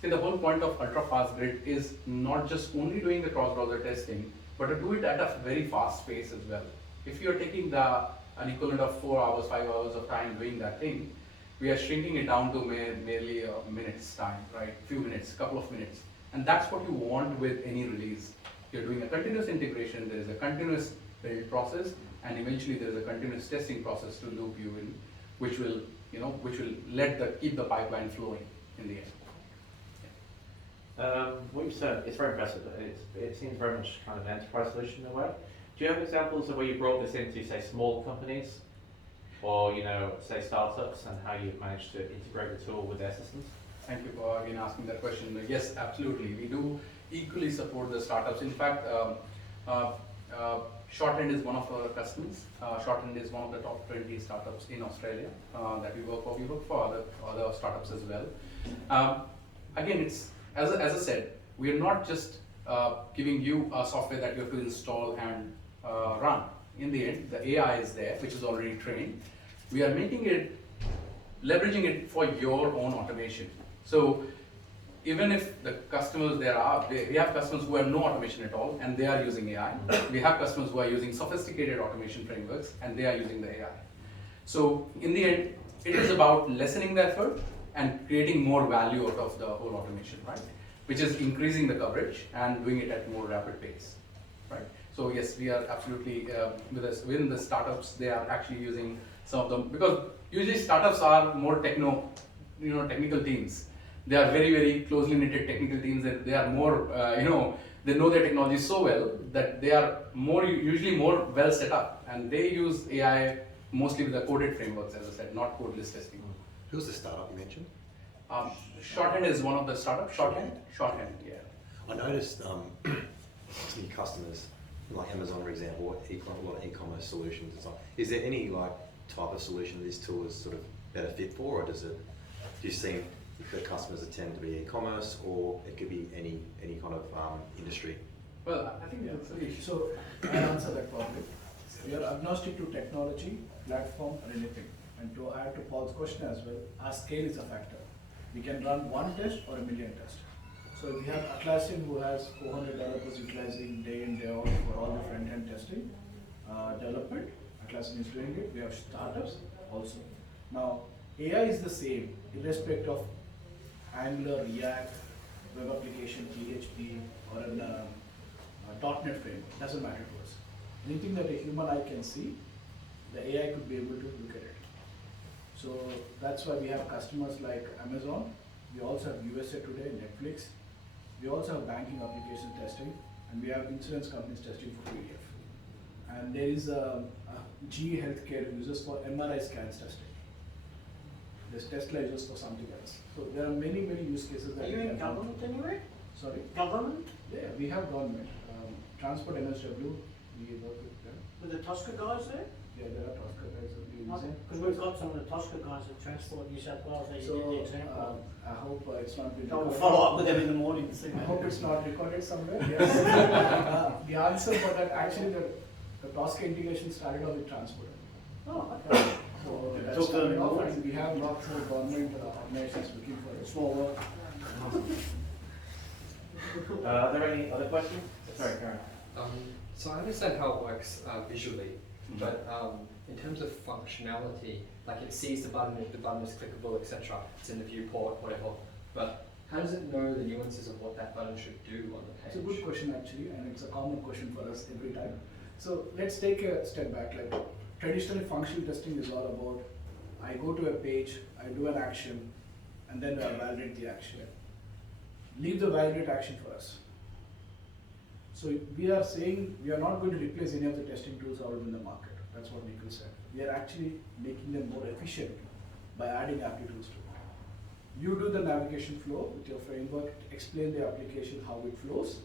See, the whole point of ultra-fast grid is not just only doing the cross-browser testing, but to do it at a very fast pace as well. If you're taking an equivalent of 4 hours, 5 hours of time doing that thing, we are shrinking it down to merely a minute's time, right? Few minutes, couple of minutes. And that's what you want with any release. You're doing a continuous integration, there is a continuous build process, and eventually there is a continuous testing process to loop you in, which will keep the pipeline flowing in the end. What you've said, it's very impressive. It seems very much kind of an enterprise solution in a way. Do you have examples of where you brought this into, say, small companies, or say startups, and how you've managed to integrate the tool with their systems? Thank you for again asking that question. Yes, absolutely. We do equally support the startups. In fact, Shorthand is one of our customers. Shorthand is one of the top 20 startups in Australia that we work for. We work for other startups as well. Again, it's as I said, we are not just giving you a software that you have to install and run. In the end, the AI is there, which is already trained. We are making it, leveraging it for your own automation. So even if the customers we have customers who have no automation at all and they are using AI. We have customers who are using sophisticated automation frameworks and they are using the AI. So in the end, it is about lessening the effort and creating more value out of the whole automation, right? Which is increasing the coverage and doing it at more rapid pace, right? So yes, we are absolutely within the startups. They are actually using some of them because usually startups are more technical teams. They are very, very closely knitted technical teams. That they are more, they know their technology so well that they are usually more well set up, and they use AI mostly with the coded frameworks, as I said, not codeless testing. Who's the startup you mentioned? Shorthand is one of the startups. Shorthand, yeah. I noticed your customers, like Amazon, for example, a lot of e-commerce solutions and stuff. Is there any type of solution this tool is sort of better fit for, or do you see the customers that tend to be e-commerce, or it could be any kind of industry? Well, I think So I'll answer that problem. We are agnostic to technology, platform, or anything. And to add to Paul's question as well, our scale is a factor. We can run one test or a million tests. So if we have Atlassian who has 400 developers utilizing day in, day out for all the front-end testing, development, Atlassian is doing it. We have startups also. Now, AI is the same, irrespective of Angular, React, web application, PHP, or a .NET framework. Doesn't matter to us. Anything that a human eye can see, the AI could be able to look at it. So that's why we have customers like Amazon. We also have USA Today, Netflix. We also have banking application testing, and we have insurance companies testing for PDF. And there is a GE Healthcare uses for MRI scans testing. There's Tesla uses for something else. So there are many, many use cases that Are you in government anyway? Sorry? Government? Yeah, we have government. Transport MSW, we work with them. With the Tosca guys there? Yeah, there are Tosca guys that we use. Because we've got some of the Tosca guys at Transport New South Wales, they So, did the example. I hope it's not been I will recorded. follow up with them in the morning and see. I hope it's not recorded somewhere, yes. The answer for that, actually, the Tosca integration started off with Transport. Oh, okay. So that's Took them started off, over. and we have lots of government organizations looking for it. Small work. Are there any other questions? Sorry, Karen. So I understand how it works visually, but in terms of functionality, like it sees the button, if the button is clickable, etc. It's in the viewport, whatever. But how does it know the nuances of what that button should do on the page? It's a good question actually, and it's a common question for us every time. So let's take a step back. Like traditionally, functional testing is all about I go to a page, I do an action, and then I validate the action. Leave the validate action for us. So we are saying we are not going to replace any of the testing tools out in the market. That's what Nikhil said. We are actually making them more efficient by adding Applitools to it. You do the navigation flow with your framework, explain the application how it flows.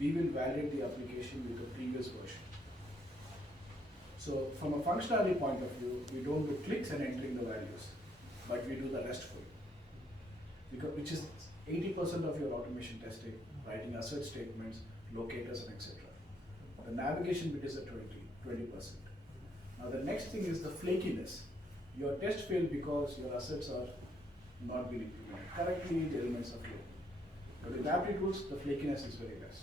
We will validate the application with the previous version. So from a functionality point of view, we don't do clicks and entering the values, but we do the restful, which is 80% of your automation testing, writing assert statements, locators, and etc. The navigation bit is at 20%. Now the next thing is the flakiness. Your test failed because your assets are not being implemented correctly, the elements are flaky. But with Applitools, the flakiness is very less.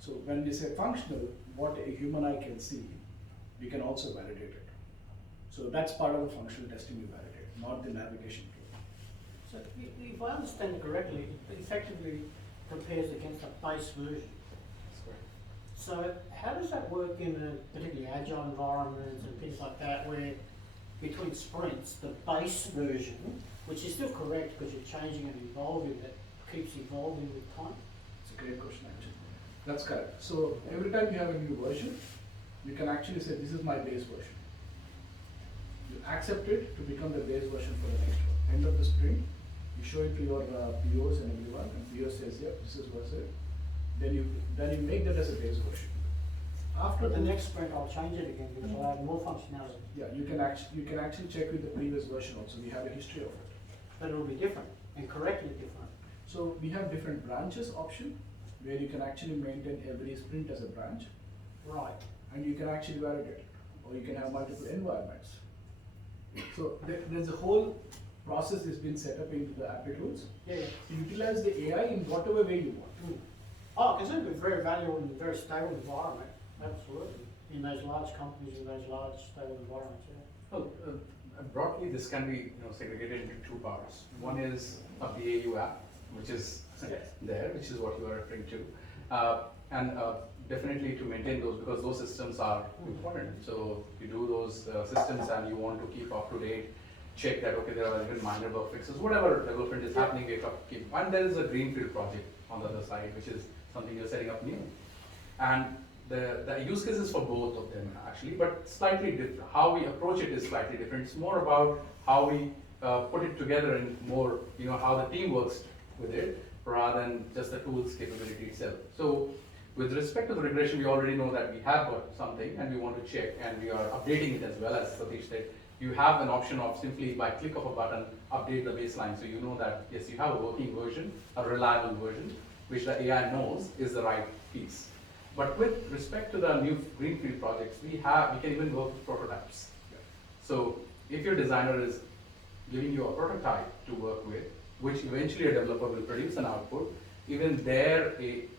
So when we say functional, what a human eye can see, we can also validate it. So that's part of the functional testing we validate, not the navigation tool. So if I understand correctly, it effectively compares against a base version. So how does that work in a particularly agile environment and things like that, where between sprints, the base version, which is still correct because you're changing and evolving, it keeps evolving with time? It's a great question actually. That's correct. So every time you have a new version, you can actually say this is my base version. You accept it to become the base version for the next one. End of the sprint, you show it to your POs and everyone, and PO says, yeah, this is what's it. Then you make that as a base version. After the next sprint, I'll change it again because I'll add more functionality. Yeah, you can actually check with the previous version also. We have a history of it. But it'll be different and correctly different. So we have different branches option where you can actually maintain every sprint as a branch, Right. and you can actually validate it, or you can have multiple environments. So there's a whole process that's been set up into the Applitools Yeah. to utilize the AI in whatever way you want. Mm. Oh, because it'll be very valuable in a very stable environment. Absolutely. In those large companies, in those large stable environments, yeah. Well, broadly, this can be segregated into two parts. One is a BAU app, which is there, which is what you are referring to, and definitely to maintain those, because those systems are important. So you do those systems and you want to keep up to date, check that okay, there are even minor bug fixes, whatever development is happening, we have to keep. And there is a greenfield project on the other side, which is something you're setting up new. And the use cases for both of them actually, but slightly different. How we approach it is slightly different. It's more about how we put it together and more, how the team works with it rather than just the tool's capability itself. So with respect to the regression, we already know that we have got something and we want to check, and we are updating it as well. As Satish said, you have an option of simply by click of a button, update the baseline. So you know that yes, you have a working version, a reliable version, which the AI knows is the right piece. But with respect to the new greenfield projects, we can even work with prototypes. So if your designer is giving you a prototype to work with, which eventually a developer will produce an output, even there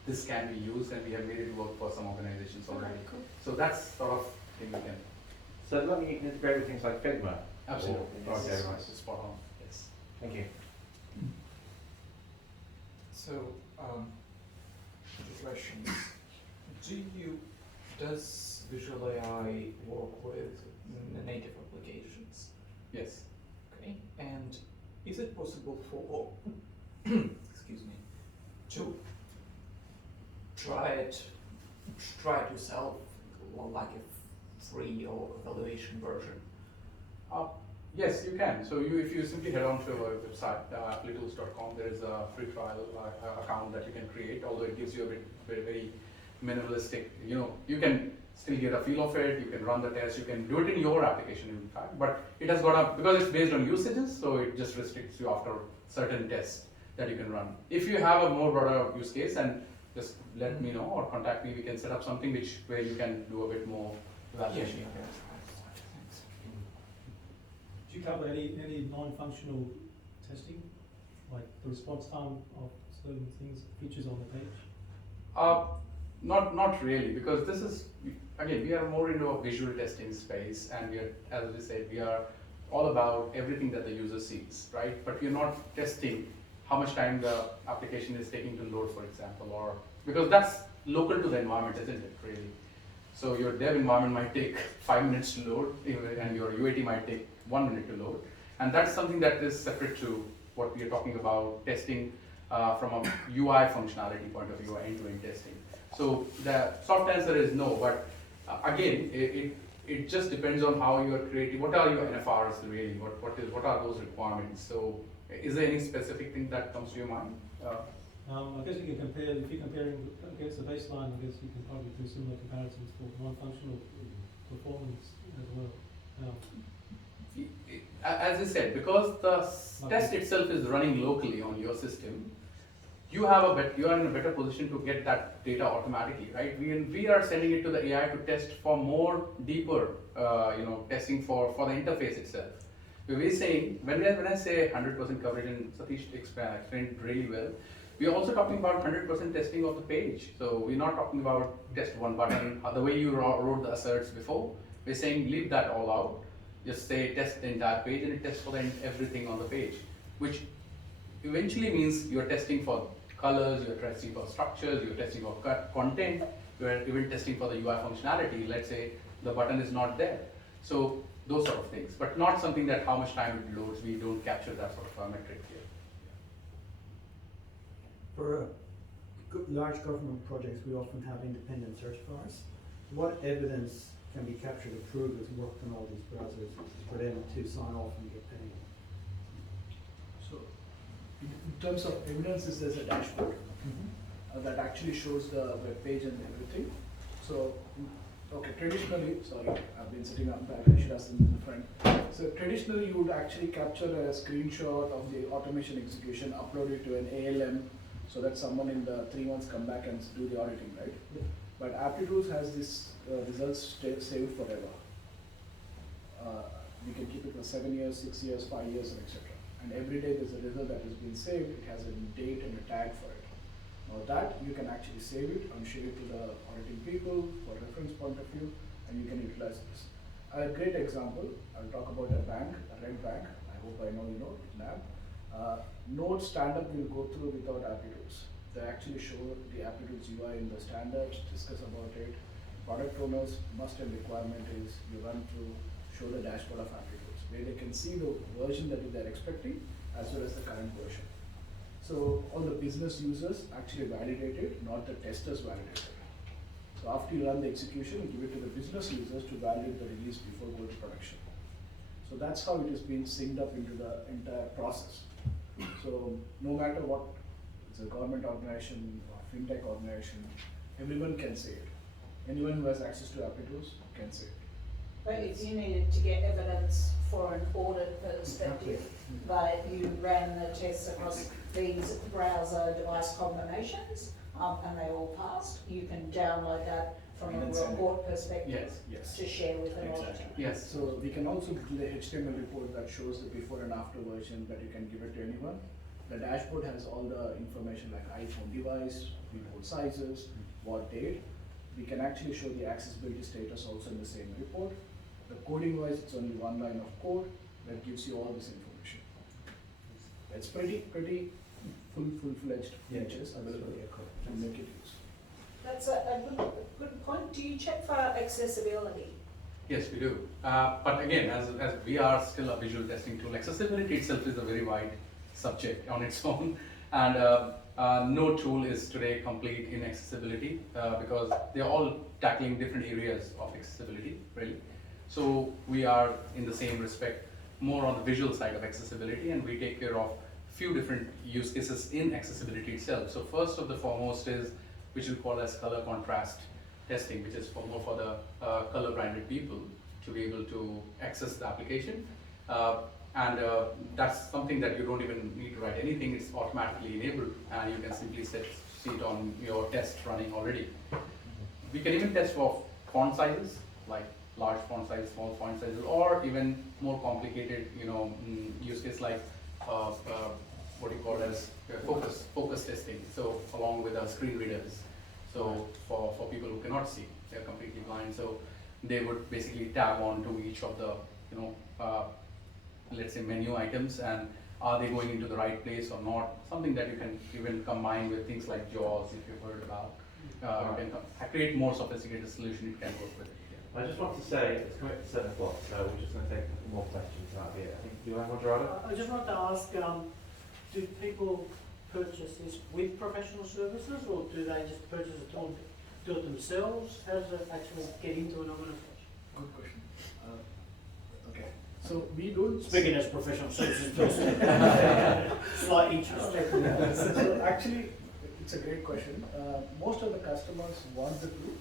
this can be used, and we have made it work for some organizations already. Cool. So that's sort of thing we can. So does that mean you can integrate with things like Figma? Absolutely. Or- Yes. Okay, right. Spot on. Yes. Thank you. So, the questions. Does Visual AI work with native applications? Yes. Okay, and is it possible for, excuse me, to try to sell like a free or evaluation version? Yes, you can. So if you simply head on to our website, applitools.com, there is a free trial account that you can create, although it gives you a bit very minimalistic, you can still get a feel of it, you can run the test, you can do it in your application in fact, but it has got because it's based on usages, so it just restricts you after certain tests that you can run. If you have a more broader use case, and just let me know or contact me, we can set up something where you can do a bit more evaluation. Thanks. Do you cover any non-functional testing, like the response time of certain things, features on the page? Not really, because this is, again, we are more into a visual testing space, and we are, as we said, we are all about everything that the user sees, right? But we're not testing how much time the application is taking to load, for example, or because that's local to the environment, isn't it, really? So your dev environment might take 5 minutes to load, and your UAT might take 1 minute to load, and that's something that is separate to what we are talking about testing from a UI functionality point of view, or end-to-end testing. So the soft answer is no, but again, it just depends on how you are creating. What are your NFRs really? What are those requirements? So is there any specific thing that comes to your mind? I guess you can compare, if you're comparing against the baseline, I guess you can probably do similar comparisons for non-functional performance as well. As I said, because the test itself is running locally on your system, you are in a better position to get that data automatically, right? We are sending it to the AI to test for more deeper, testing for the interface itself. We're saying, when I say 100% coverage, and Satish explained really well, we are also talking about 100% testing of the page. So we're not talking about test one button, the way you wrote the asserts before. We're saying leave that all out. Just say test the entire page, and it tests for everything on the page, which eventually means you're testing for colors, you're testing for structures, you're testing for content, you're even testing for the UI functionality. Let's say the button is not there. So those sort of things, but not something that how much time it loads. We don't capture that sort of metric here. For large government projects, we often have independent search bars. What evidence can be captured to prove it's worked on all these browsers for them to sign off and get paid? So in terms of evidences, there's a dashboard that actually shows the web page and everything. So, okay, traditionally, sorry, I've been sitting up back, I should have seen in front. So traditionally, you would actually capture a screenshot of the automation execution, upload it to an ALM, so that someone in the 3 months come back and do the auditing, right? Yeah. But Applitools has this results saved forever. We can keep it for 7 years, 6 years, 5 years, and etc. And every day there's a result that has been saved. It has a date and a tag for it. Now that you can actually save it and share it to the auditing people for reference point of view, and you can utilize this. A great example, I'll talk about a bank, a red bank. I hope I know you know, NAB. No stand-up will go through without Applitools. They actually show the Applitools UI in the standards, discuss about it. Product owners must and requirement is you run through, show the dashboard of Applitools, where they can see the version that they're expecting as well as the current version. So all the business users actually validate it, not the testers validate it. So after you run the execution, give it to the business users to validate the release before going to production. So that's how it is being synced up into the entire process. So no matter what, it's a government organization or fintech organization, everyone can say it. Anyone who has access to Applitools can say it. But if you needed to get evidence for an audit perspective that you ran the tests across these browser device combinations and they all passed, you can download that from a report perspective Yes. to share with an auditor. Yes. So we can also do the HTML report that shows the before and after version that you can give it to anyone. The dashboard has all the information like iPhone device, report sizes, what date. We can actually show the accessibility status also in the same report. The coding wise, it's only one line of code that gives you all this information. It's pretty full-fledged features available to make it use. That's a good point. Do you check for accessibility? Yes, we do. But again, as we are still a visual testing tool, accessibility itself is a very wide subject on its own. And no tool is today complete in accessibility because they're all tackling different areas of accessibility, really. So we are, in the same respect, more on the visual side of accessibility, and we take care of few different use cases in accessibility itself. So first of the foremost is, which we call as color contrast testing, which is more for the color blinded people to be able to access the application. And that's something that you don't even need to write anything, it's automatically enabled, and you can simply see it on your test running already. We can even test for font sizes, like large font sizes, small font sizes, or even more complicated, use case like what you call as focus testing. So along with screen readers. So for people who cannot see, they're completely blind. So they would basically tag on to each of the, let's say menu items, and are they going into the right place or not? Something that you can even combine with things like JAWS, if you've heard about. You can create more sophisticated solution it can work with. I just want to say, it's coming to 7 o'clock, so we're just going to take a couple more questions out here. I think you have one, Gerardo? I just want to ask, do people purchase this with professional services, or do they just purchase it or do it themselves? How does it actually get into an organization? Good question. Okay, so we don't. Speaking as professional services person, slight interest. So actually, it's a great question. Most of the customers want the tool,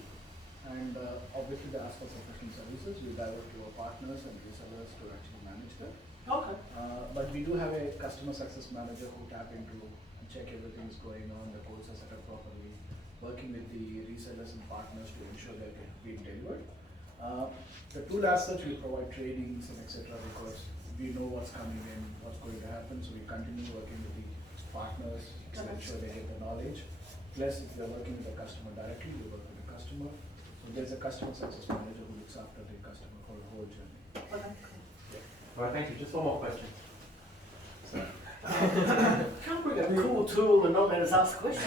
and obviously they ask for professional services. We divert to our partners and resellers to actually manage that. Okay. But we do have a customer success manager who tap into and check everything is going on, the codes are set up properly, working with the resellers and partners to ensure they're being delivered. The tool as such, we provide trainings and etc. because we know what's coming in, what's going to happen, so we continue working with the partners to ensure they get the knowledge. Plus, if you're working with the customer directly, you work with the customer. So there's a customer success manager who looks after the customer for the whole journey. Okay. All right, thank you. Just one more question. Can't bring a cool tool and not let us ask questions.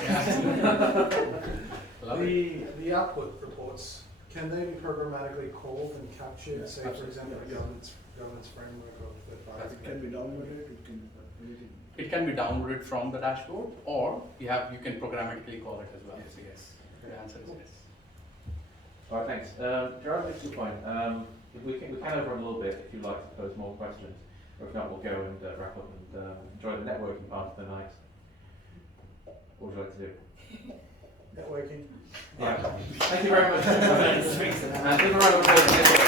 The output reports, can they be programmatically called and captured, say for example, a governance framework of the It can be downloaded, it can anything. It can be downloaded from the dashboard, or you can programmatically call it as well. So yes, the answer is yes. All right, thanks. Gerard makes a good point. We can overrun a little bit if you'd like to pose more questions, or if not, we'll go and wrap up and enjoy the networking part of the night. What would you like to do? networking. Yeah. Thank you very much. And give a round of applause to Nikhil.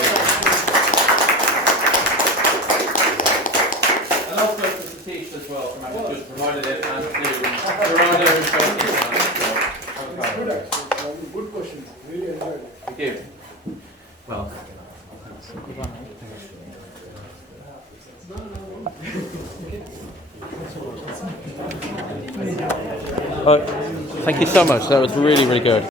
And also to Satish as well, from Applitools, provided it, and to Gerardo, who's Good actually, good questions, really enjoyed it. Thank you. Well, Thank you so much. That was really, really good.